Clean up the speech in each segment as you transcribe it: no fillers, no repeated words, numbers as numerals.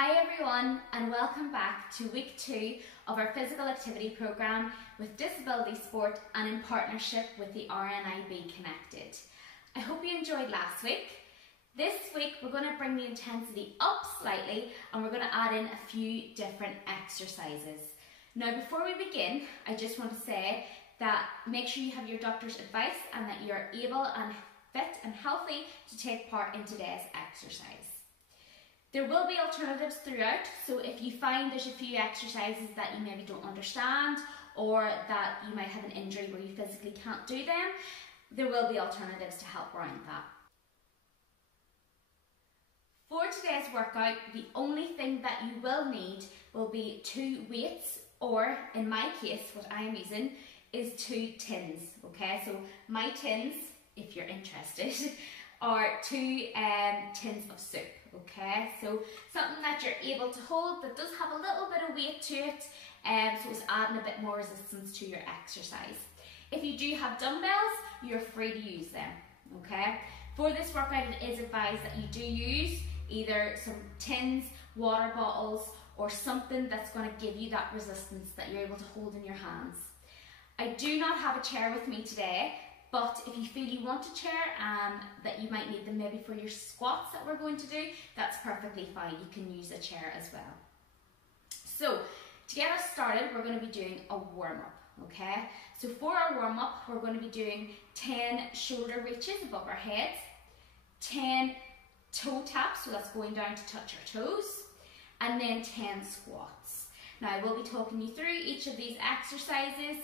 Hi everyone, and welcome back to week 2 of our physical activity programme with disability sport and in partnership with the RNIB Connected. I hope you enjoyed last week. This week we're going to bring the intensity up slightly and we're going to add in a few different exercises. Now before we begin, I just want to say that make sure you have your doctor's advice and that you're able and fit and healthy to take part in today's exercise. There will be alternatives throughout, so if you find there's a few exercises that you maybe don't understand or that you might have an injury where you physically can't do them, there will be alternatives to help around that. For today's workout, the only thing that you will need will be 2 weights, or in my case, what I am using is 2 tins, okay? So my tins, if you're interested, are 2 tins of soup. Okay, so something that you're able to hold that does have a little bit of weight to it, so it's adding a bit more resistance to your exercise. If you do have dumbbells, you're free to use them. Okay, for this workout it is advised that you do use either some tins, water bottles, or something that's going to give you that resistance that you're able to hold in your hands. I do not have a chair with me today, but if you feel you want a chair and that you might need them maybe for your squats that we're going to do, that's perfectly fine. You can use a chair as well. So to get us started, we're going to be doing a warm-up, okay? So for our warm-up, we're going to be doing 10 shoulder reaches above our heads, 10 toe taps, so that's going down to touch our toes, and then 10 squats. Now I will be talking you through each of these exercises,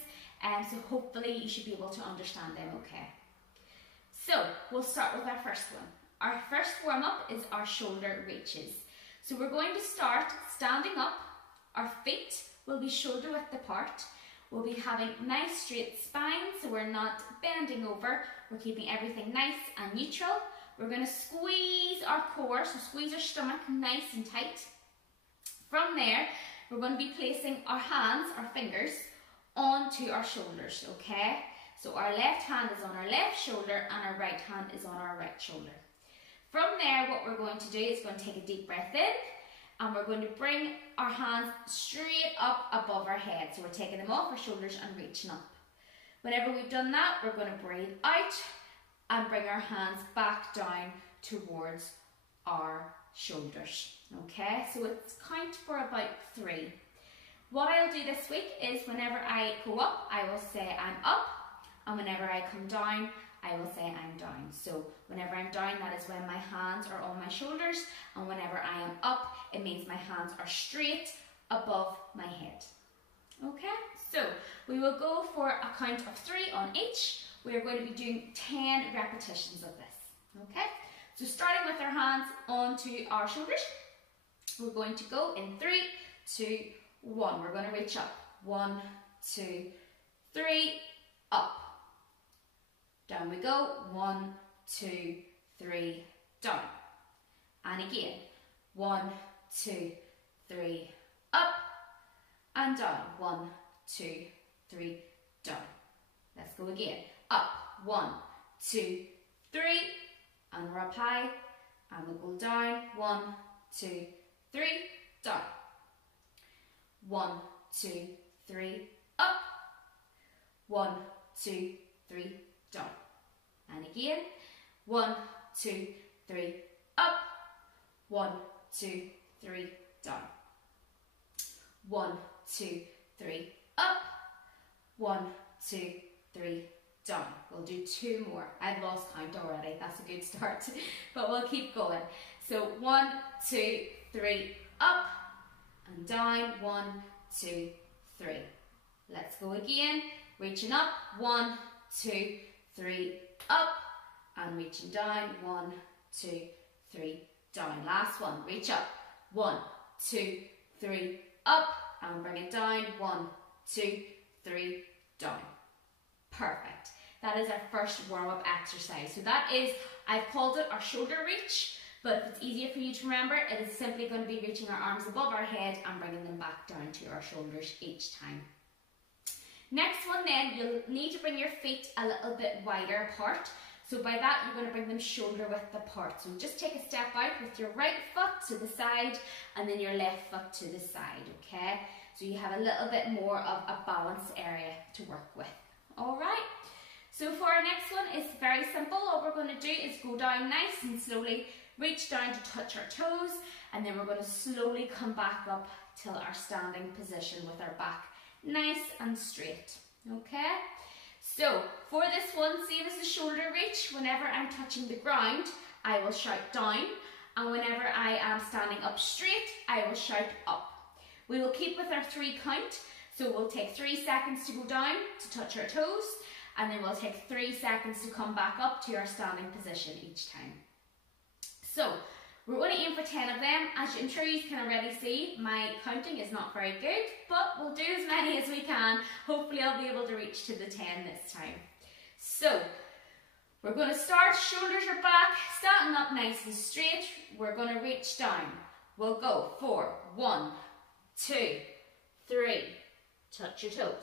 so hopefully you should be able to understand them okay. So we'll start with our first one. Our first warm-up is our shoulder reaches. So we're going to start standing up. Our feet will be shoulder width apart. We'll be having nice straight spine, so we're not bending over. We're keeping everything nice and neutral. We're going to squeeze our core, so squeeze our stomach nice and tight. From there, we're going to be placing our hands, our fingers, onto our shoulders, okay? So our left hand is on our left shoulder and our right hand is on our right shoulder. From there, what we're going to do is going to take a deep breath in and we're going to bring our hands straight up above our head. So we're taking them off our shoulders and reaching up. Whenever we've done that, we're going to breathe out and bring our hands back down towards our shoulders, okay? So it's count for about 3. What I'll do this week is whenever I go up, I will say I'm up, and whenever I come down, I will say I'm down. So whenever I'm down, that is when my hands are on my shoulders, and whenever I am up, it means my hands are straight above my head. Okay, so we will go for a count of 3 on each. We are going to be doing 10 repetitions of this. Okay, so starting with our hands onto our shoulders, we're going to go in 3, 2, 1. We're going to reach up. 1, 2, 3, up. Down we go. 1, 2, 3, down. And again. 1, 2, 3, up and down. 1, 2, 3, down. Let's go again. Up. 1, 2, 3, and we're up high. And we'll go down. 1, 2, 3, down. 1, 2, 3, up. 1, 2, 3, down. And again. 1, 2, 3, up. 1, 2, 3, down. 1, 2, 3, up. 1, 2, 3, down. We'll do 2 more. I've lost count already. That's a good start. But we'll keep going. So 1, 2, 3, up. And down. 1, 2, 3. Let's go again. Reaching up. 1, 2, 3, up. And reaching down. 1, 2, 3, down. Last one. Reach up. 1, 2, 3, up. And bring it down. 1, 2, 3, down. Perfect. That is our first warm-up exercise. So that is, I've called it our shoulder reach. But if it's easier for you to remember, it is simply going to be reaching our arms above our head and bringing them back down to our shoulders each time. Next one then, you'll need to bring your feet a little bit wider apart. So by that, you're going to bring them shoulder width apart. So just take a step out with your right foot to the side and then your left foot to the side, okay? So you have a little bit more of a balanced area to work with. All right? So for our next one, it's very simple. All we're going to do is go down nice and slowly, reach down to touch our toes, and then we're going to slowly come back up till our standing position with our back nice and straight, okay? So for this one, same as the shoulder reach, whenever I'm touching the ground, I will shout down, and whenever I am standing up straight, I will shout up. We will keep with our 3 count, so we'll take 3 seconds to go down to touch our toes, and then we'll take 3 seconds to come back up to our standing position each time. So we're going to aim for 10 of them. As I'm sure you can already see, my counting is not very good, but we'll do as many as we can. Hopefully I'll be able to reach to the 10 this time. So we're going to start, shoulders are back, standing up nice and straight. We're going to reach down. We'll go for 1, 2, 3, touch your toes,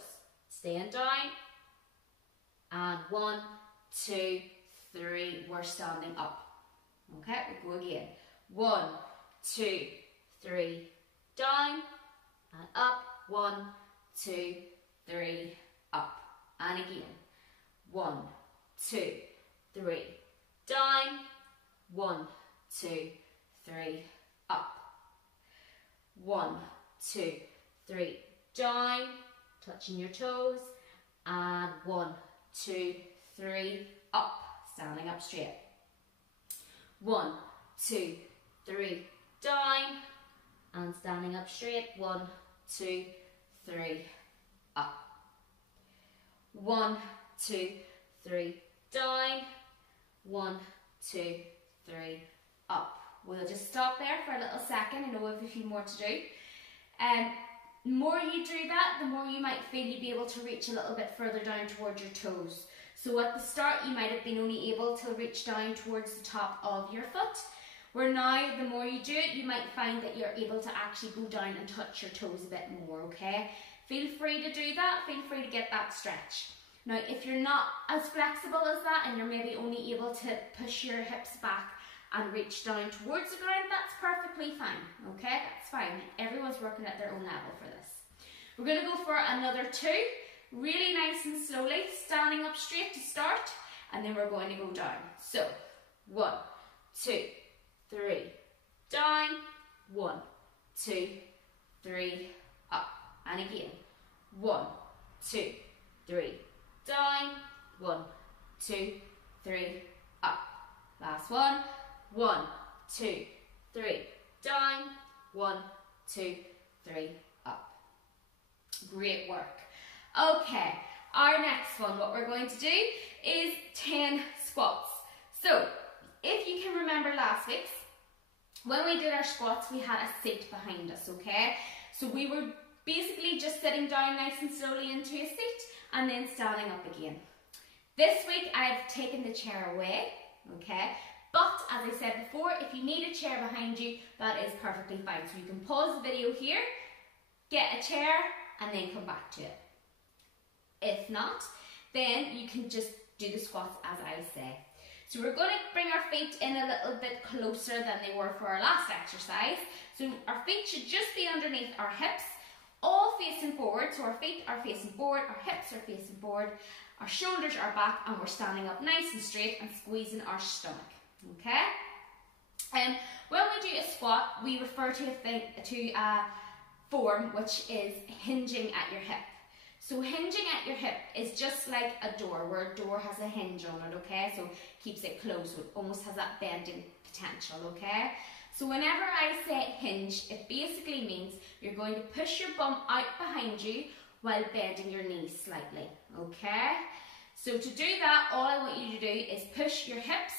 stand down, and 1, 2, 3, we're standing up. Okay, we'll go again. 1, 2, 3, down, and up. 1, 2, 3, up, and again. 1, 2, 3, down. 1, 2, 3, up. 1, 2, 3, down, touching your toes, and 1, 2, 3, up, standing up straight. 1, 2, 3, down, and standing up straight. 1, 2, 3, up. 1, 2, 3, down. 1, 2, 3, up. We'll just stop there for a little second. I know we have a few more to do. The more you do that, the more you might feel you'll be able to reach a little bit further down towards your toes. So at the start, you might have been only able to reach down towards the top of your foot. Where now, the more you do it, you might find that you're able to actually go down and touch your toes a bit more, okay? Feel free to do that. Feel free to get that stretch. Now, if you're not as flexible as that and you're maybe only able to push your hips back and reach down towards the ground, that's perfectly fine, okay? That's fine. Everyone's working at their own level for this. We're going to go for another 2, really nice and slowly, standing up straight to start, and then we're going to go down. So, 1, 2, 3, down, 1, 2, 3, up, and again. 1, 2, 3, down, 1, 2, 3, up. Last one. 1, 2, 3, down, 1, 2, 3, up. Great work. Okay, our next one, what we're going to do is 10 squats. So, if you can remember last week's, when we did our squats, we had a seat behind us, okay? So we were basically just sitting down nice and slowly into a seat and then standing up again. This week, I've taken the chair away, okay? But, as I said before, if you need a chair behind you, that is perfectly fine. So you can pause the video here, get a chair, and then come back to it. If not, then you can just do the squats as I say. So we're going to bring our feet in a little bit closer than they were for our last exercise. So our feet should just be underneath our hips, all facing forward. So our feet are facing forward, our hips are facing forward, our shoulders are back, and we're standing up nice and straight and squeezing our stomach. Okay? When we do a squat, we refer to a form which is hinging at your hip. So hinging at your hip is just like a door, where a door has a hinge on it, okay? So keeps it closed, so it almost has that bending potential, okay? So whenever I say hinge, it basically means you're going to push your bum out behind you while bending your knees slightly, okay? So to do that, all I want you to do is push your hips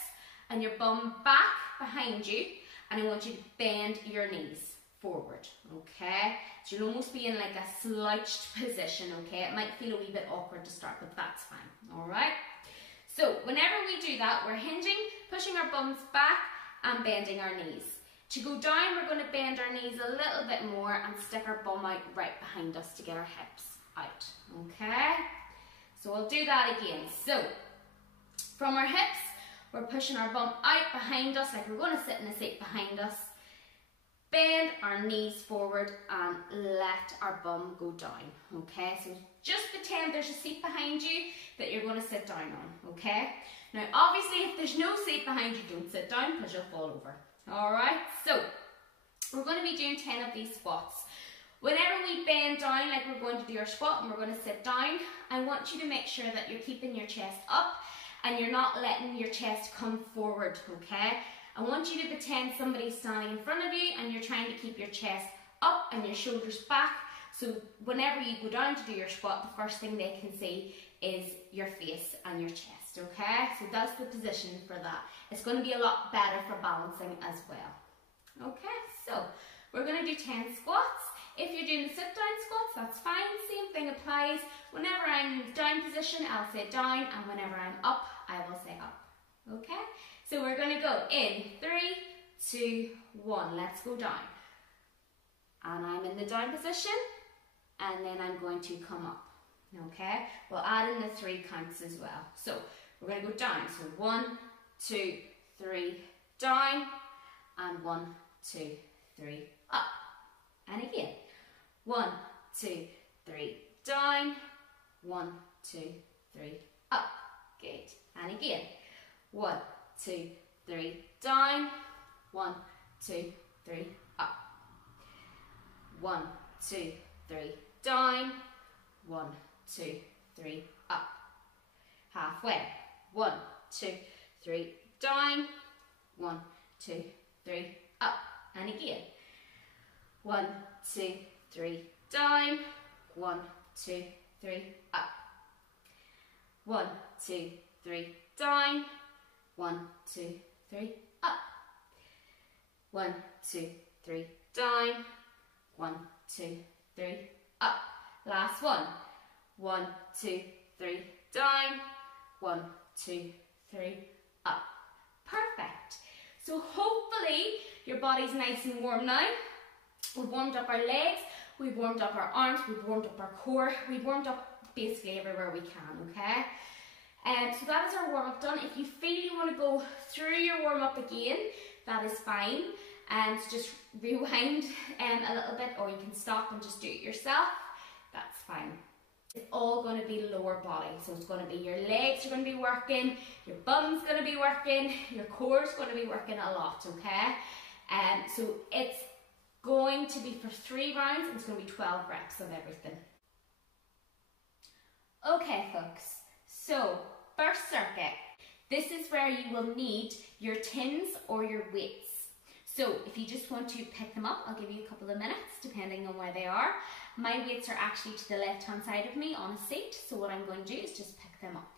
and your bum back behind you, and I want you to bend your knees forward, okay? So you'll almost be in like a slouched position, okay? It might feel a wee bit awkward to start, but that's fine, all right? So whenever we do that, we're hinging, pushing our bums back and bending our knees. To go down, we're going to bend our knees a little bit more and stick our bum out right behind us to get our hips out, okay? So we'll do that again. So from our hips, We're pushing our bum out behind us, like we're going to sit in the seat behind us. Bend our knees forward and let our bum go down, okay? So just pretend there's a seat behind you that you're going to sit down on, okay? Now obviously if there's no seat behind you, don't sit down because you'll fall over. Alright, so we're going to be doing 10 of these squats. Whenever we bend down like we're going to do our squat and we're going to sit down, I want you to make sure that you're keeping your chest up and you're not letting your chest come forward, okay? I want you to pretend somebody's standing in front of you and you're trying to keep your chest up and your shoulders back, so whenever you go down to do your squat, the first thing they can see is your face and your chest, okay? So that's the position for that. It's going to be a lot better for balancing as well. Okay, so we're going to do 10 squats. If you're doing the sit down squats, that's fine. Same thing applies. Whenever I'm in the down position, I'll say down, and whenever I'm up, I will say up. Okay? So we're going to go in 3, 2, 1. Let's go down. And I'm in the down position, and then I'm going to come up. Okay? We'll add in the 3 counts as well. So we're going to go down. So 1, 2, 3, down, and 1, 2, 3, up. And again. 1, 2, 3, down. 1, 2, 3, up. Good. And again. 1, 2, 3, down. 1, 2, 3, up. 1, 2, 3, down. 1, 2, 3, up. Halfway. 1, 2, 3, down. 1, 2, 3, up. And again. 1, 2, 3, down. 1, 2, 3, up. 1, 2, 3, down. 1, 2, 3, up. 1, 2, 3, down. 1, 2, 3, up. Last one. 1, 2, 3, down. 1, 2, 3, up. Perfect. So hopefully your body's nice and warm now. We've warmed up our legs, we've warmed up our arms, we've warmed up our core, we've warmed up basically everywhere we can, okay? So that is our warm-up done. If you feel you want to go through your warm-up again, that is fine. And just rewind a little bit, or you can stop and just do it yourself. That's fine. It's all going to be lower body. So it's going to be your legs are going to be working, your bum's going to be working, your core's going to be working a lot, okay? So it's going to be for 3 rounds, and it's going to be 12 reps of everything. Okay, folks. So, first circuit. This is where you will need your tins or your weights. So, if you just want to pick them up, I'll give you a couple of minutes depending on where they are. My weights are actually to the left hand side of me on a seat, so what I'm going to do is just pick them up.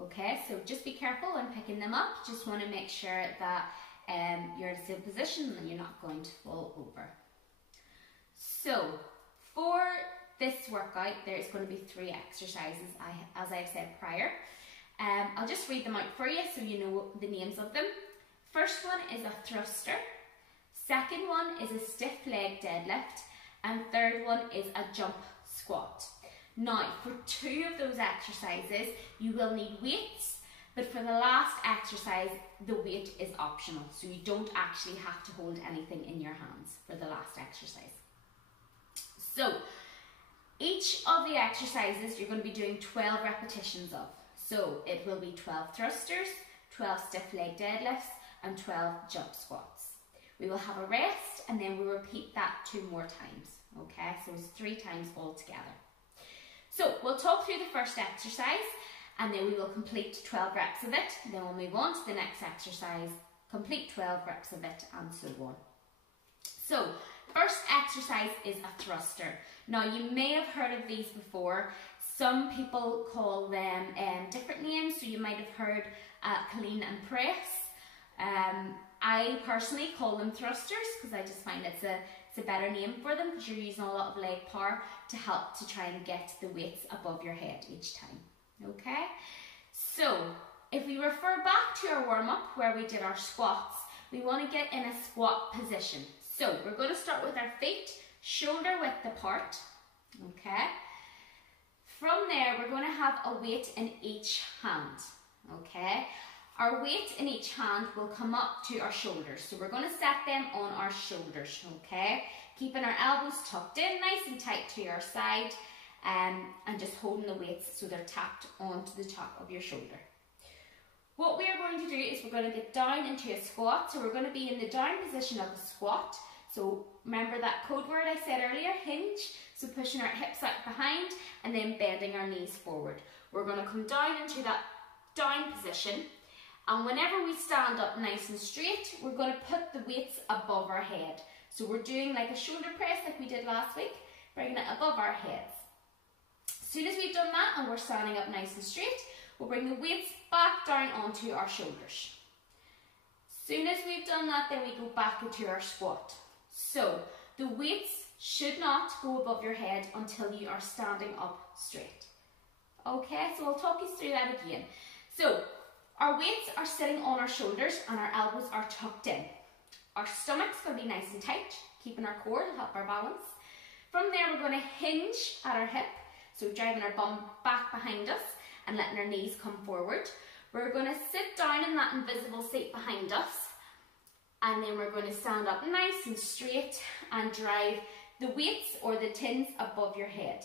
Okay, so just be careful when picking them up. Just want to make sure that you're in a safe position and you're not going to fall over. So, for this workout, there's going to be 3 exercises, as I've said prior. I'll just read them out for you so you know the names of them. First one is a thruster. Second one is a stiff leg deadlift. And third one is a jump squat. Now, for 2 of those exercises, you will need weights, but for the last exercise, the weight is optional. So you don't actually have to hold anything in your hands for the last exercise. So, each of the exercises you're going to be doing 12 repetitions of. So, it will be 12 thrusters, 12 stiff leg deadlifts, and 12 jump squats. We will have a rest, and then we'll repeat that 2 more times. Okay, so it's 3 times altogether. So, we'll talk through the first exercise, and then we will complete 12 reps of it. Then we'll move on to the next exercise, complete 12 reps of it, and so on. So, first exercise is a thruster. Now, you may have heard of these before. Some people call them different names, so you might have heard clean and press. I personally call them thrusters because I just find it's a better name for them, because you're using a lot of leg power to help to try and get the weights above your head each time. Okay? So, if we refer back to our warm-up where we did our squats, we want to get in a squat position. So, we're going to start with our feet shoulder width apart. Okay? From there, we're going to have a weight in each hand, okay? Our weight in each hand will come up to our shoulders. So we're going to set them on our shoulders, okay? Keeping our elbows tucked in, nice and tight to your side, and just holding the weights so they're tapped onto the top of your shoulder. What we are going to do is we're going to get down into a squat. So we're going to be in the down position of a squat. So remember that code word I said earlier, hinge. So pushing our hips out behind and then bending our knees forward. We're going to come down into that down position. And whenever we stand up nice and straight, we're going to put the weights above our head. So we're doing like a shoulder press like we did last week, bringing it above our heads. As soon as we've done that and we're standing up nice and straight, we'll bring the weights back down onto our shoulders. As soon as we've done that, then we go back into our squat. So the weights should not go above your head until you are standing up straight. Okay, so I'll talk you through that again. So our weights are sitting on our shoulders and our elbows are tucked in. Our stomach's going to be nice and tight, keeping our core to help our balance. From there, we're going to hinge at our hip, so driving our bum back behind us and letting our knees come forward. We're going to sit down in that invisible seat behind us, and then we're going to stand up nice and straight and drive the weights or the tins above your head.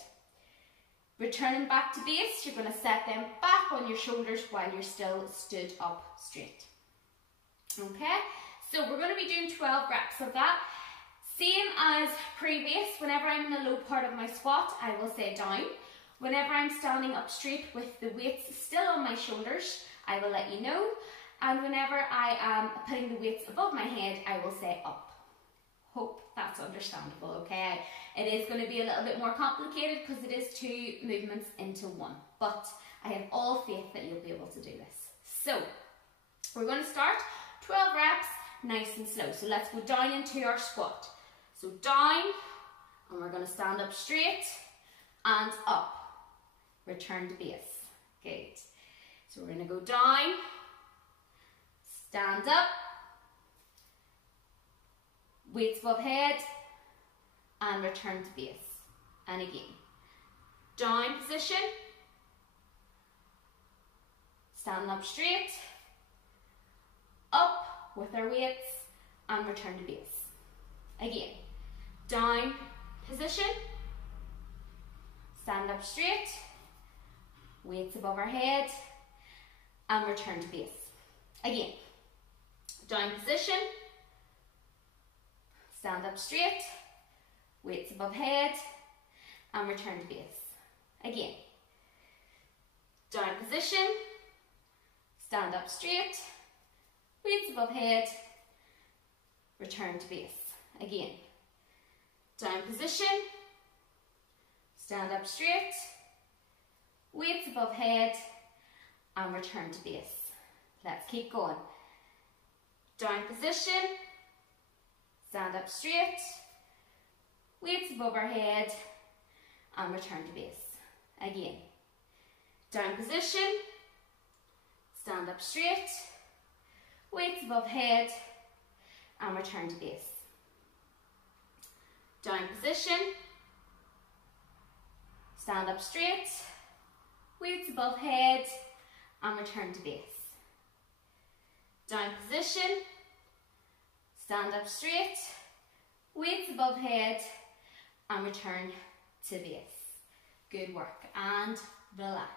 Returning back to base, you're going to set them back on your shoulders while you're still stood up straight. Okay, so we're going to be doing 12 reps of that. Same as previous, whenever I'm in the low part of my squat, I will say down. Whenever I'm standing up straight with the weights still on my shoulders, I will let you know. And whenever I am putting the weights above my head, I will say up. Hope that's understandable, okay? It is going to be a little bit more complicated because it is 2 movements into 1. But I have all faith that you'll be able to do this. So, we're going to start 12 reps, nice and slow. So let's go down into our squat. So down, and we're going to stand up straight and up. Return to base. Good. So we're going to go down, stand up, weights above head, and return to base. And again, down position, standing up straight, up with our weights, and return to base. Again, down position, stand up straight, weights above our head, and return to base. Again, down position, stand up straight, weights above head, and return to base. Again, down position, stand up straight, weights above head, return to base. Again, down position, stand up straight, weights above head, and return to base. Let's keep going. Down position, stand up straight, weights above our head, and return to base. Again, down position, stand up straight, weights above head, and return to base. Down position, stand up straight, weights above head, and return to base. Down position, stand up straight, weights above head, and return to base. Good work, and relax.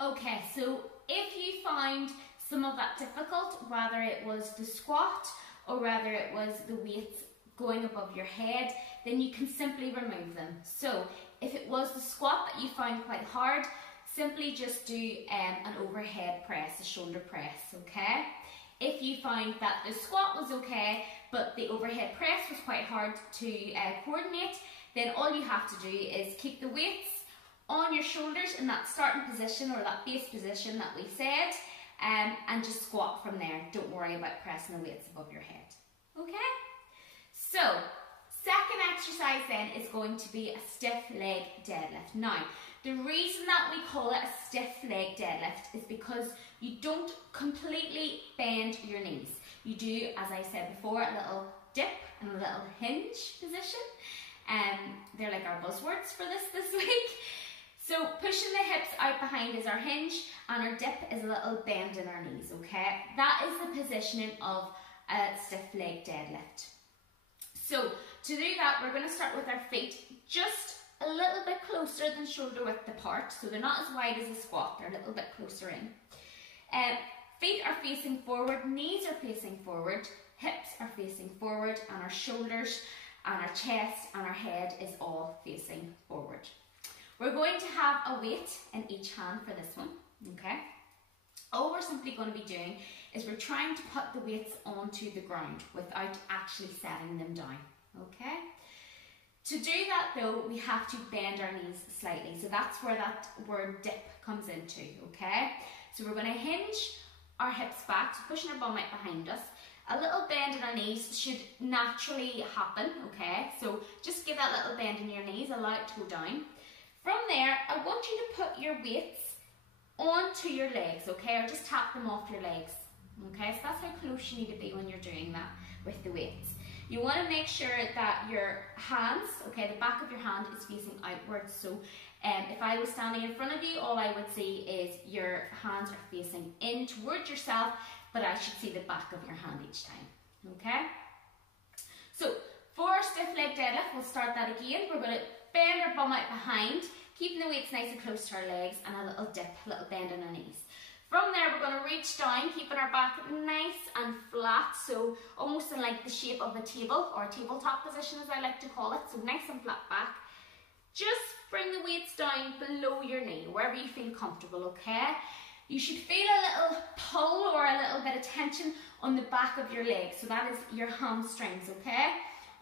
Okay, so if you found some of that difficult, whether it was the squat or whether it was the weights going above your head, then you can simply remove them. So if it was the squat that you found quite hard, simply just do an overhead press, a shoulder press, okay? If you find that the squat was okay, but the overhead press was quite hard to coordinate, then all you have to do is keep the weights on your shoulders in that starting position or that base position that we said, and just squat from there. Don't worry about pressing the weights above your head. Okay? So, second exercise then is going to be a stiff leg deadlift. Now, the reason that we call it a stiff leg deadlift is because you don't completely bend your knees. you do, as I said before, a little dip and a little hinge position. They're like our buzzwords for this week. So pushing the hips out behind is our hinge, and our dip is a little bend in our knees, okay? That is the positioning of a stiff leg deadlift. So to do that, we're going to start with our feet just a little bit closer than shoulder width apart. So they're not as wide as a squat, they're a little bit closer in. Feet are facing forward, knees are facing forward, hips are facing forward, and our shoulders and our chest and our head is all facing forward. We're going to have a weight in each hand for this one, okay? All we're simply going to be doing is we're trying to put the weights onto the ground without actually setting them down, okay? To do that though, we have to bend our knees slightly. So that's where that word dip comes into, okay? So we're going to hinge our hips back, so pushing our bum out behind us. A little bend in our knees should naturally happen, okay? So just give that little bend in your knees, allow it to go down. From there, I want you to put your weights onto your legs, okay? Or just tap them off your legs, okay? So that's how close you need to be when you're doing that with the weights. You want to make sure that your hands, okay, the back of your hand is facing outwards. So if I was standing in front of you, all I would see is your hands are facing in towards yourself, but I should see the back of your hand each time, okay? So for our stiff leg deadlift, we'll start that again. We're going to bend our bum out behind, keeping the weights nice and close to our legs, and a little dip, a little bend in our knees. From there, we're going to reach down, keeping our back nice and flat, so almost in like the shape of a table, or a tabletop position as I like to call it, so nice and flat back. Just bring the weights down below your knee, wherever you feel comfortable, okay? You should feel a little pull or a little bit of tension on the back of your legs, so that is your hamstrings, okay?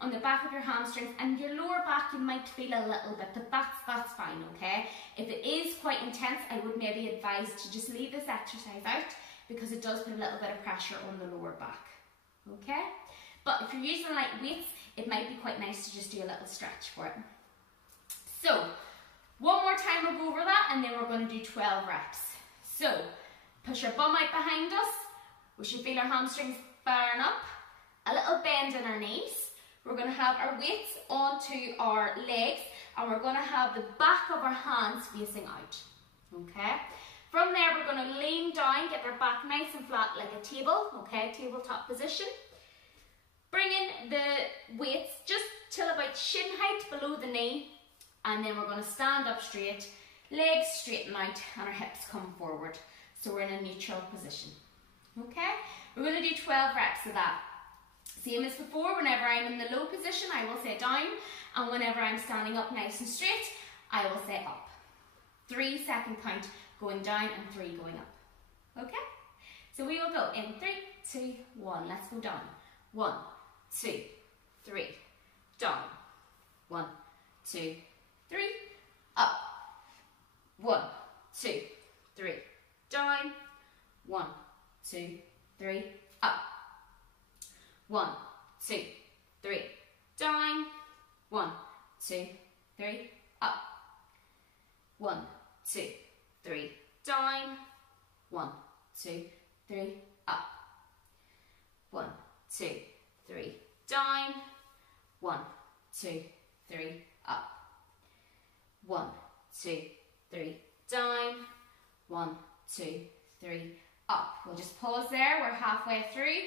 On the back of your hamstrings, and your lower back you might feel a little bit, but that's fine, okay? If it is quite intense, I would maybe advise to just leave this exercise out, because it does put a little bit of pressure on the lower back, okay? But if you're using light weights, it might be quite nice to just do a little stretch for it. So, one more time we'll go over that, and then we're going to do 12 reps. So, push our bum out behind us, we should feel our hamstrings firing up, a little bend in our knees. We're going to have our weights onto our legs, and we're going to have the back of our hands facing out, okay? From there, we're going to lean down, get our back nice and flat like a table, okay, tabletop position. Bring in the weights just till about shin height below the knee, and then we're going to stand up straight, legs straighten out, and our hips come forward. So we're in a neutral position, okay? We're going to do 12 reps of that. Same as before, whenever I'm in the low position, I will say down, and whenever I'm standing up nice and straight, I will say up. 3 second count going down and 3 going up. Okay? So we will go in 3, 2, 1. Let's go down. 1, 2, 3. Down. 1, 2, 3. Up. 1, 2, 3. Down. 1, 2, 3. Up. 1, 2, 3, down, 1, 2, 3, up, 1, 2, 3, down, 1, 2, 3, up, 1, 2, 3, down, 1, 2, 3, up, 1, 2, 3, down, 1, 2, 3, up. We'll just pause there, we're halfway through.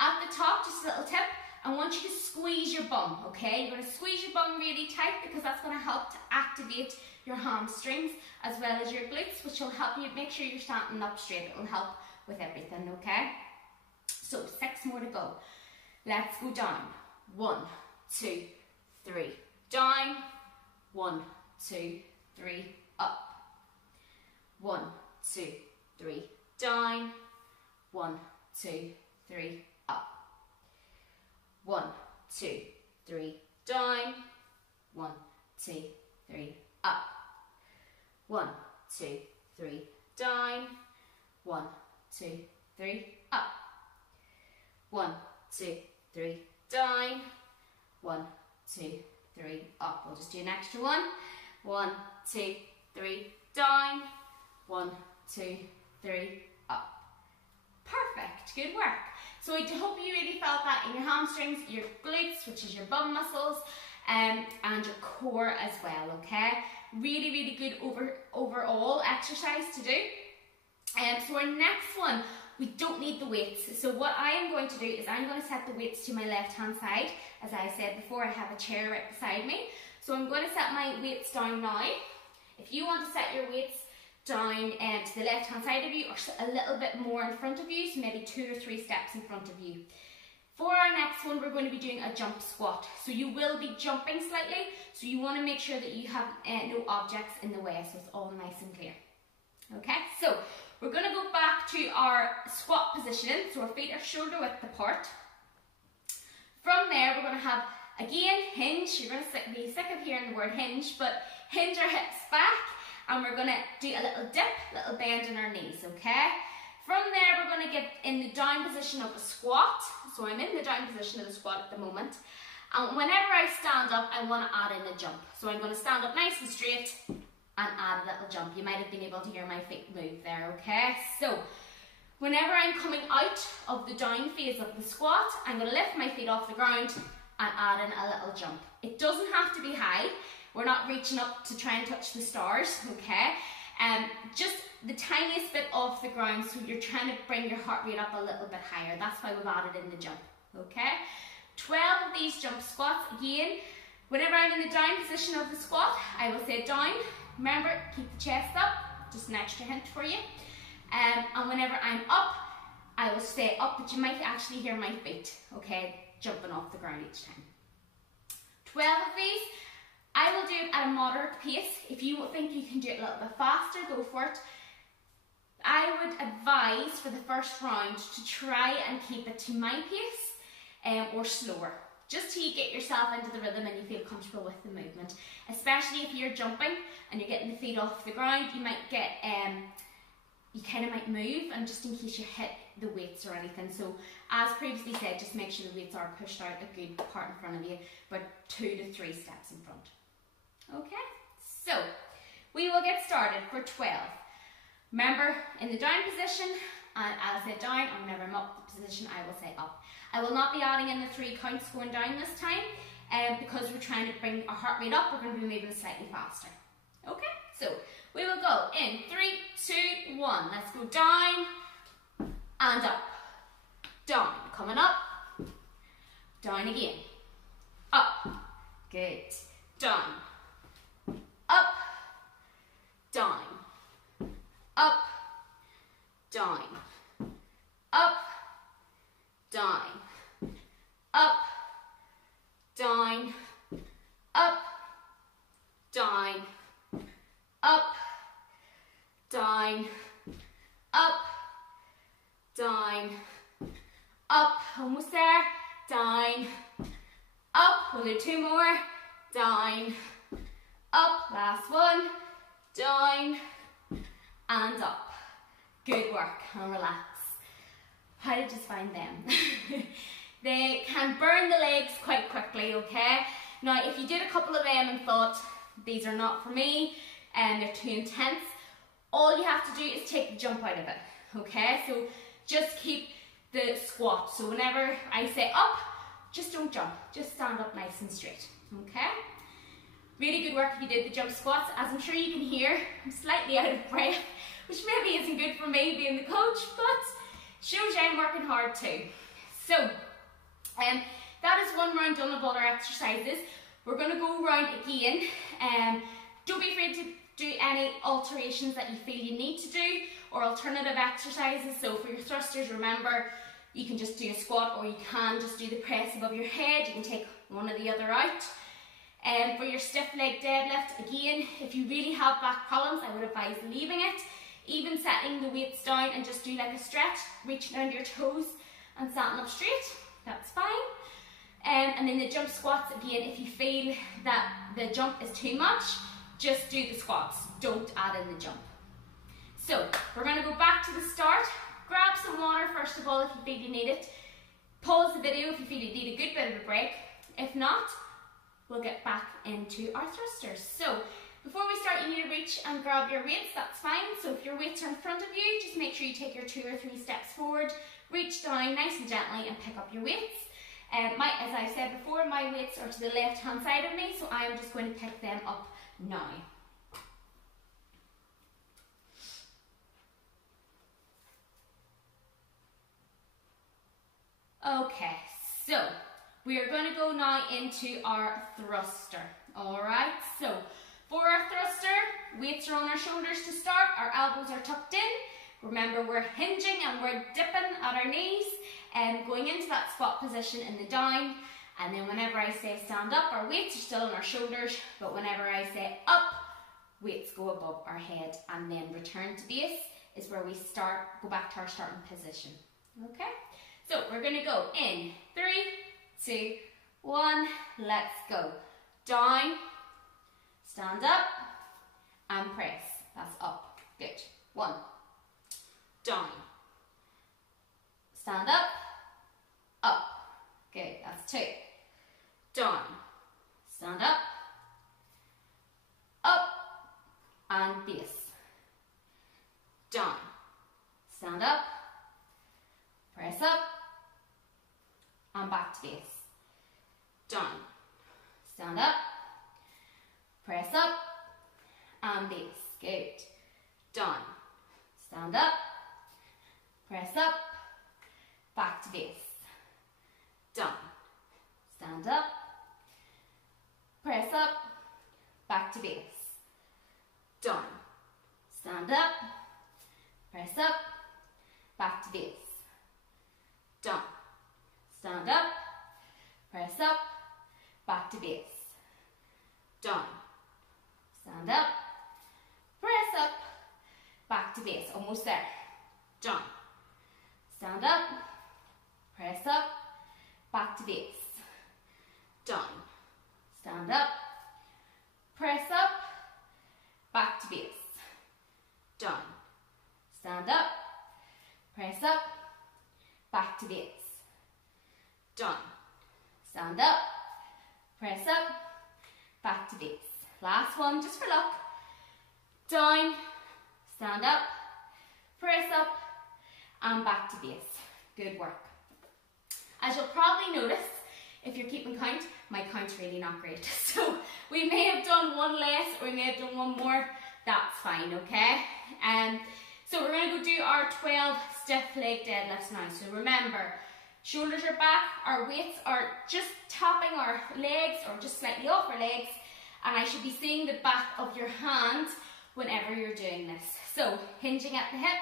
At the top, just a little tip, I want you to squeeze your bum, okay? You're going to squeeze your bum really tight, because that's going to help to activate your hamstrings as well as your glutes, which will help you make sure you're standing up straight. It will help with everything, okay? So 6 more to go. Let's go down. 1, 2, 3. Down. 1, 2, 3. Up. 1, 2, 3. Down. 1, 2, 3. Up. 1, 2, 3. Down. 1, 2, 3. Up. 1, 2, 3. Down. 1, 2, 3. Up. 1, 2, 3. Down. 1, 2, 3. Up. We'll just do an extra one. 1, 2, 3. Down. 1, 2, 3. Up. Perfect. Good work. So I hope you really felt that in your hamstrings, your glutes, which is your bum muscles, and your core as well, okay? Really, really good overall exercise to do. So our next one, we don't need the weights. So what I am going to do is I'm going to set the weights to my left-hand side. As I said before, I have a chair right beside me. So I'm going to set my weights down now. If you want to set your weights down to the left-hand side of you, or a little bit more in front of you, so maybe 2 or 3 steps in front of you. For our next one, we're going to be doing a jump squat. So you will be jumping slightly, so you want to make sure that you have no objects in the way, so it's all nice and clear. Okay, so we're going to go back to our squat position, so our feet are shoulder width apart. From there, we're going to have, again, hinge. You're going to be sick of hearing the word hinge, but hinge our hips back, and we're going to do a little dip, little bend in our knees, okay? From there, we're going to get in the down position of a squat. So I'm in the down position of the squat at the moment. And whenever I stand up, I want to add in a jump. So I'm going to stand up nice and straight and add a little jump. You might have been able to hear my feet move there, okay? So whenever I'm coming out of the down phase of the squat, I'm going to lift my feet off the ground and add in a little jump. It doesn't have to be high. We're not reaching up to try and touch the stars, okay? Just the tiniest bit off the ground, so you're trying to bring your heart rate up a little bit higher. That's why we've added in the jump, okay? 12 of these jump squats. Again, whenever I'm in the down position of the squat, I will say down. Remember, keep the chest up, just an extra hint for you. And whenever I'm up, I will stay up, but you might actually hear my feet, okay, jumping off the ground each time. 12 of these. I will do it at a moderate pace. If you think you can do it a little bit faster, go for it. I would advise for the first round to try and keep it to my pace or slower, just till you get yourself into the rhythm and you feel comfortable with the movement. Especially if you're jumping and you're getting the feet off the ground, you might get, you kind of might move, and just in case you hit the weights or anything. So as previously said, just make sure the weights are pushed out a good part in front of you, about 2 to 3 steps in front. Okay, so we will get started for 12. Remember, in the down position, and I'll say down, and whenever I'm up the position, I will say up. I will not be adding in the 3 counts going down this time, because we're trying to bring our heart rate up. We're going to be moving slightly faster. Okay, so we will go in 3, 2, 1. Let's go down and up. Down, coming up, down again, up, good, down, up, down, up, down, up, down, up, down, up, down, up, down, up, down, up, almost there, down, up, we'll do 2 more, down, up, last one, down, and up. Good work, and relax. How did you find them? They can burn the legs quite quickly, okay? Now, if you did a couple of them and thought, these are not for me, and they're too intense, all you have to do is take the jump out of it, okay? So just keep the squat. So whenever I say up, just don't jump, just stand up nice and straight, okay? Really good work if you did the jump squats. As I'm sure you can hear, I'm slightly out of breath, which maybe isn't good for me being the coach, but shows you I'm working hard too. So, that is one round done of all our exercises. We're going to go around again. Don't be afraid to do any alterations that you feel you need to do, or alternative exercises. So for your thrusters, remember, you can just do a squat, or you can just do the press above your head. You can take one or the other out. For your stiff leg deadlift, again, if you really have back problems, I would advise leaving it. Even setting the weights down and just do like a stretch, reaching down to your toes and standing up straight, that's fine. And then the jump squats, again, if you feel that the jump is too much, just do the squats, don't add in the jump. So, we're going to go back to the start. Grab some water first of all if you feel you need it. Pause the video if you feel you need a good bit of a break. If not, we'll get back into our thrusters. So, before we start, you need to reach and grab your weights, that's fine. So if your weights are in front of you, just make sure you take your 2 or 3 steps forward, reach down nice and gently and pick up your weights. As I said before, my weights are to the left hand side of me, so I'm just going to pick them up now. Okay, so we are going to go now into our thruster. Alright, so for our thruster, weights are on our shoulders to start, our elbows are tucked in. Remember, we're hinging and we're dipping at our knees and going into that squat position in the down. And then whenever I say stand up, our weights are still on our shoulders, but whenever I say up, weights go above our head. And then return to base is where we go back to our starting position. Okay, so we're going to go in 3, 2, 1, let's go. Down, stand up, and press. That's up. Good. 1. Down. Stand up, up. Good. That's 2. Down. Stand up, up, and base. Down. Stand up, press up, and back to base. Down. Stand up, press up, and base. Good. Down. Stand up, press up, back to base. Down. Stand up, press up, back to base. Down. Stand up, press up, back to base. Down. Stand up, press up, back to base. Down. Stand up, press up, back to base. Almost there. Down. Stand up, press up, back to base. Down. Stand up, press up, back to base. Down. Stand up, press up, back to base. Down. Stand up, press up, back to base. Last one, just for luck. Down, stand up, press up, and back to base. Good work. As you'll probably notice, if you're keeping count, my count's really not great. So we may have done one less, or we may have done one more. That's fine, okay? So we're going to go do our 12 stiff leg deadlifts now. So remember, shoulders are back, our weights are just tapping our legs or just slightly off our legs, and I should be seeing the back of your hand whenever you're doing this. So hinging at the hip,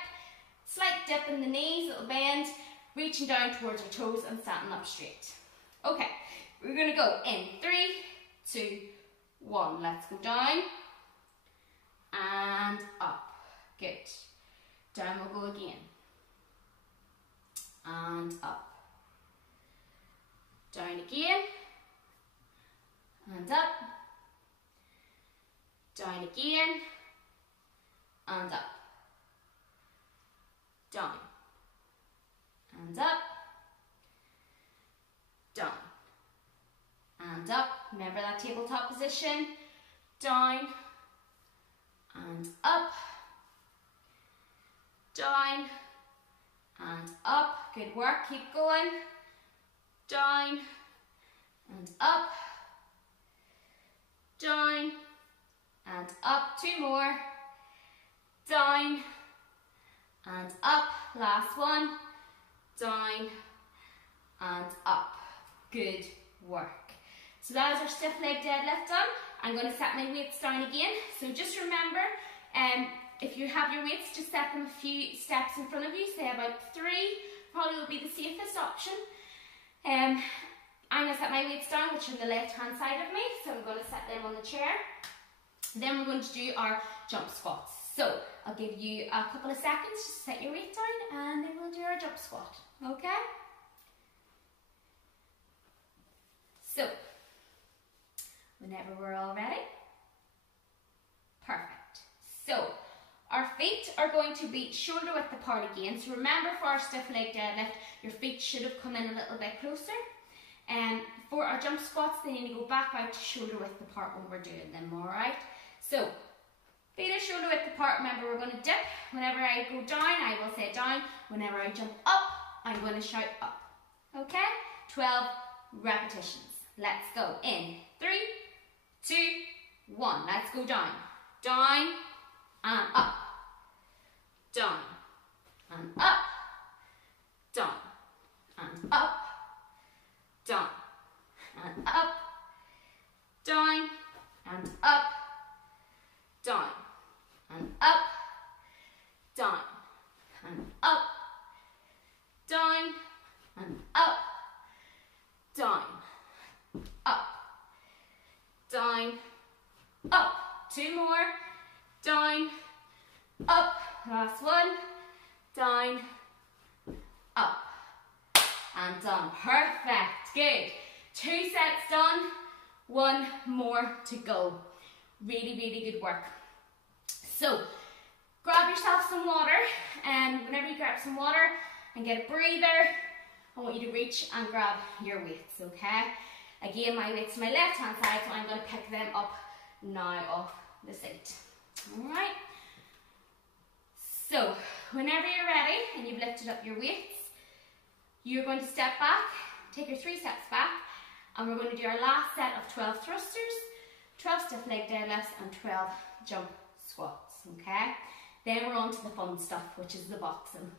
slight dip in the knees, little bend, reaching down towards our toes and standing up straight. Okay, we're going to go in 3, 2, 1. Let's go down and up. Good. Down we'll go again. And up. Down again. And up. Down again. And up. Down. And up. Down. And up. Remember that tabletop position. Down. And up. Down. And up. Good work. Keep going. Down. And up. Down. And up. 2 more. Down. And up. Last one. Down. And up. Good work. So that is our stiff leg deadlift done. I'm going to set my weights down again. So just remember, if you have your weights, just set them a few steps in front of you, say about 3, probably will be the safest option. I'm going to set my weights down, which are on the left hand side of me, so I'm going to set them on the chair. Then we're going to do our jump squats. So I'll give you a couple of seconds just to set your weight down, and then we'll do our jump squat, okay? So, whenever we're all ready. Perfect. So, our feet are going to be shoulder width apart again. So remember, for our stiff leg deadlift, your feet should have come in a little bit closer. And for our jump squats, they need to go back out to shoulder width apart when we're doing them, alright? So, feet are shoulder width apart. Remember, we're going to dip. Whenever I go down, I will say down. Whenever I jump up, I'm going to shout up. Okay? 12 repetitions. Let's go. In 3, 2, 1. Let's go down. Down and up. Down and up. Down and up. Down and up. Down and up. Down and up. Down and up. Down and up. Down, up, down, up. 2 more. Down, up. Last one. Down, up, and down. Perfect. Good. 2 sets done. 1 more to go. Really, really good work. So, grab yourself some water, and whenever you grab some water and get a breather, I want you to reach and grab your weights, okay? Again, my weights to my left hand side, so I'm going to pick them up now off the seat. Alright? So, whenever you're ready and you've lifted up your weights, you're going to step back, take your 3 steps back, and we're going to do our last set of 12 thrusters, 12 stiff leg deadlifts, and 12 jump squats, okay? Then we're on to the fun stuff, which is the boxing.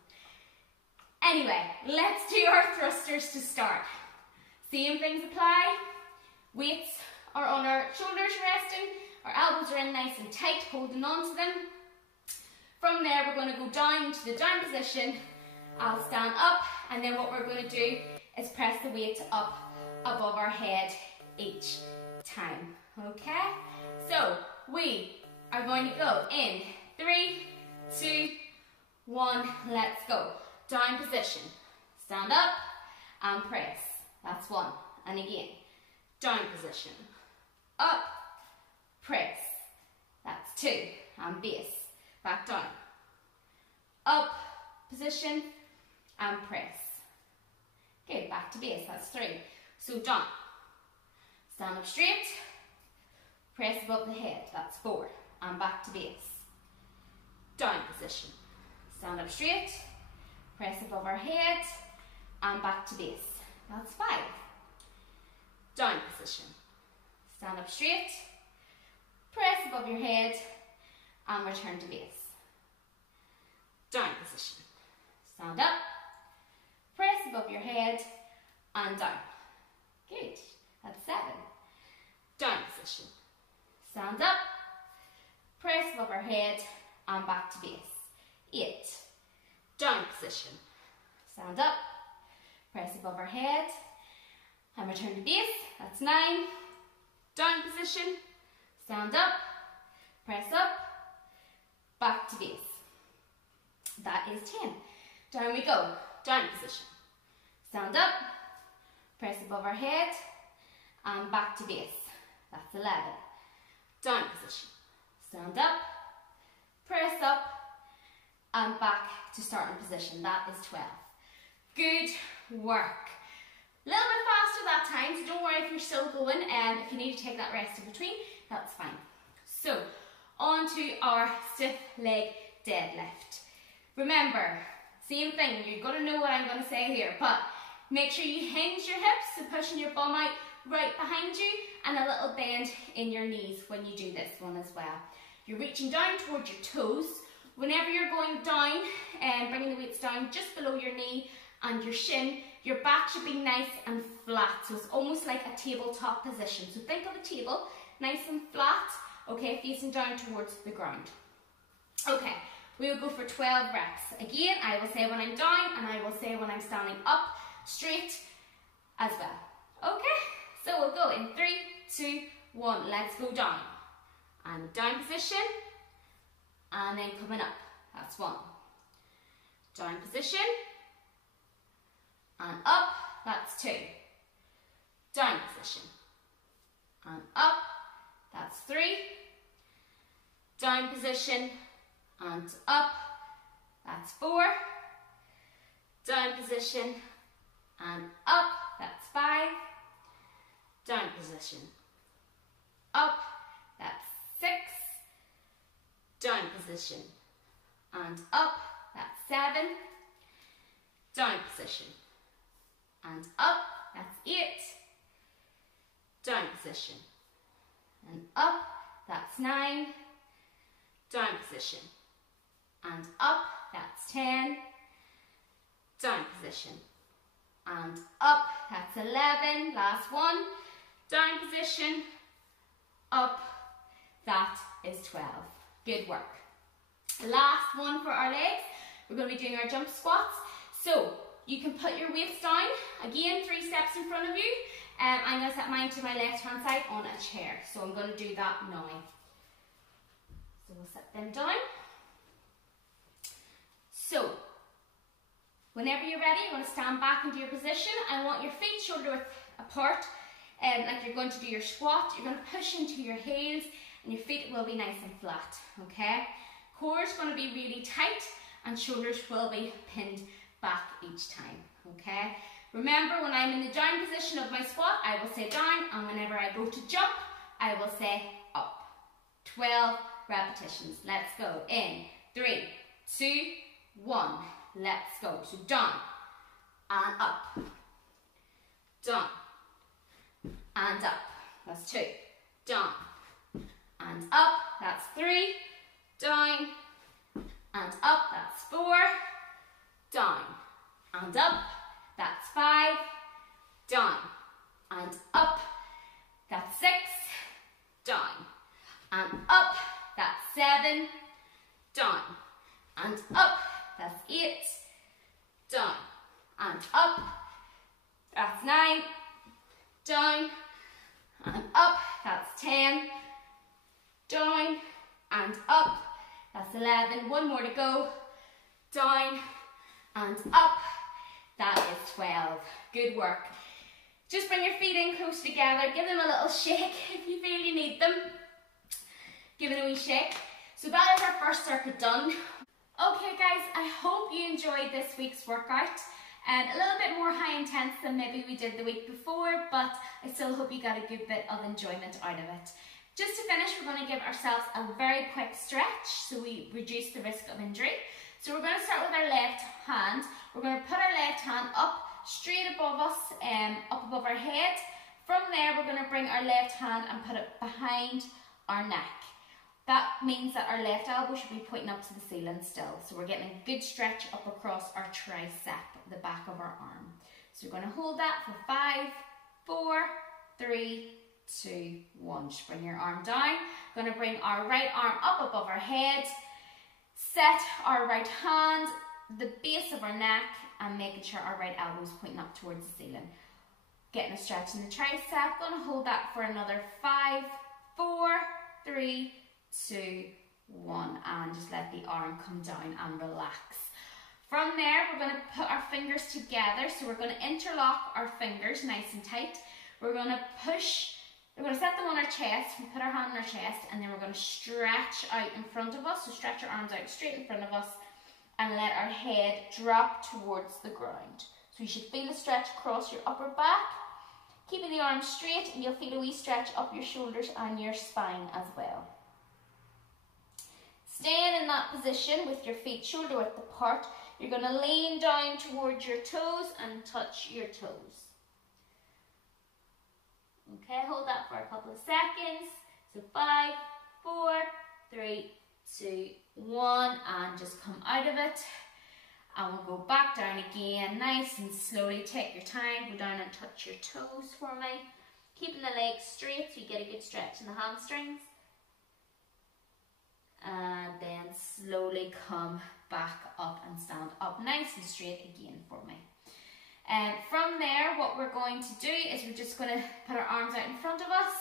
Anyway, let's do our thrusters to start. Same things apply. Weights are on our shoulders resting, our elbows are in nice and tight, holding on to them. From there, we're going to go down into the down position. I'll stand up, and then what we're going to do is press the weight up above our head each time. Okay? So, we are going to go in 3, 2, 1, let's go. Down position, stand up and press, that's 1, and again, down position, up, press, that's 2, and base, back down, up, position, and press, good, back to base, that's 3, so down, stand up straight, press above the head, that's 4, and back to base, down position, stand up straight, press above our head, and back to base. That's 5. Down position. Stand up straight, press above your head, and return to base. Down position. Stand up, press above your head, and down. Good. That's 7. Down position. Stand up, press above our head, and back to base. 8. Down position. Stand up, press above our head, and return to base. That's 9. Down position. Stand up, press up, back to base. That is 10. Down we go. Down position. Stand up, press above our head, and back to base. That's 11. Down position. Stand up, press up, and back to starting position. That is 12. Good work. A little bit faster that time, so don't worry if you're still going, and if you need to take that rest in between, that's fine. So, on to our stiff leg deadlift. Remember, same thing, you've got to know what I'm going to say here, but make sure you hinge your hips, so pushing your bum out right behind you, and a little bend in your knees when you do this one as well. You're reaching down towards your toes. Whenever you're going down and bringing the weights down just below your knee and your shin, your back should be nice and flat. So it's almost like a tabletop position. So think of a table, nice and flat, okay, facing down towards the ground. Okay, we will go for 12 reps. Again, I will say when I'm down and I will say when I'm standing up straight as well. Okay, so we'll go in 3, 2, 1. Let's go down. And down position. And then coming up, that's 1. Down position, and up, that's 2. Down position, and up, that's 3. Down position, and up, that's 4. Down position, and up, that's 5. Down position, up, that's 6. Down position, and up, that's 7. down position, and up, that's 8, down position, and up, that's 9, down position, and up, that's 10, down position, and up, that's 11, last one, down position, up, that is 12. Good work. The last one for our legs, we're going to be doing our jump squats. So you can put your weights down, again 3 steps in front of you. I'm going to set mine to my left hand side on a chair. So I'm going to do that now. So we'll set them down. So whenever you're ready, you're going to stand back into your position. I want your feet shoulder width apart, like you're going to do your squat. You're going to push into your heels and your feet will be nice and flat, okay? Core is going to be really tight and shoulders will be pinned back each time, okay? Remember, when I'm in the down position of my squat, I will say down, and whenever I go to jump, I will say up. 12 repetitions. Let's go. In 3, 2, 1. Let's go. So down and up. Down and up. That's 2. Down and up. That's 3. Down and up. That's 4. Down and up. That's 5. Down and up. That's 6. Down and up. That's 7. Down and up. That's 8. Down and up. That's 9. Down and up. That's 10. Down and up. That's 11. One more to go. Down and up. That is 12. Good work. Just bring your feet in close together. Give them a little shake if you feel you need them. Give it a wee shake. So that is our first circuit done. Okay guys, I hope you enjoyed this week's workout. A little bit more high intense than maybe we did the week before, but I still hope you got a good bit of enjoyment out of it. Just to finish, we're going to give ourselves a very quick stretch so we reduce the risk of injury. So we're going to start with our left hand. We're going to put our left hand up straight above us, up above our head. From there, we're going to bring our left hand and put it behind our neck. That means that our left elbow should be pointing up to the ceiling still. So we're getting a good stretch up across our tricep, the back of our arm. So we're going to hold that for 5, 4, 3, 2, 1. Just bring your arm down. We're going to bring our right arm up above our head. Set our right hand, the base of our neck, and making sure our right elbow is pointing up towards the ceiling. Getting a stretch in the tricep. Going to hold that for another 5, 4, 3, 2, 1, and just let the arm come down and relax. From there, we're going to put our fingers together. So we're going to interlock our fingers nice and tight. We're going to push. We're going to set them on our chest, we put our hand on our chest, and then we're going to stretch out in front of us. So stretch our arms out straight in front of us and let our head drop towards the ground. So you should feel a stretch across your upper back, keeping the arms straight, and you'll feel a wee stretch up your shoulders and your spine as well. Staying in that position with your feet shoulder width apart, you're going to lean down towards your toes and touch your toes. Okay, hold that for a couple of seconds. So 5, 4, 3, 2, 1, and just come out of it. And we'll go back down again, nice and slowly. Take your time, go down and touch your toes for me. Keeping the legs straight so you get a good stretch in the hamstrings. And then slowly come back up and stand up nice and straight again for me. From there, what we're going to do is we're just going to put our arms out in front of us,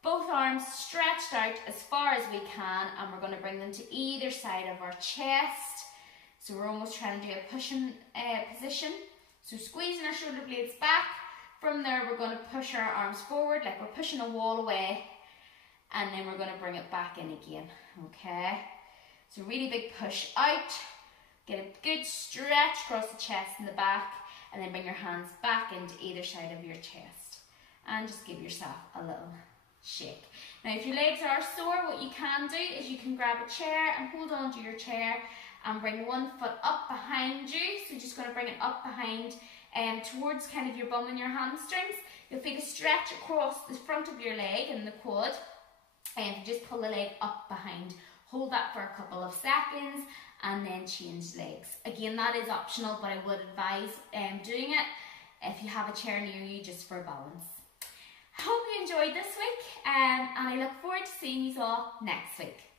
both arms stretched out as far as we can, and we're going to bring them to either side of our chest. So we're almost trying to do a pushing position. So squeezing our shoulder blades back. From there, we're going to push our arms forward like we're pushing a wall away, and then we're going to bring it back in again. Okay, so really big push out, get a good stretch across the chest and the back, and then bring your hands back into either side of your chest and just give yourself a little shake. Now if your legs are sore, what you can do is you can grab a chair and hold on to your chair and bring one foot up behind you. So just going to bring it up behind towards kind of your bum and your hamstrings. You'll feel a stretch across the front of your leg and the quad, and just pull the leg up behind. Hold that for a couple of seconds and then change legs. Again, that is optional, but I would advise doing it if you have a chair near you just for balance. I hope you enjoyed this week, and I look forward to seeing you all next week.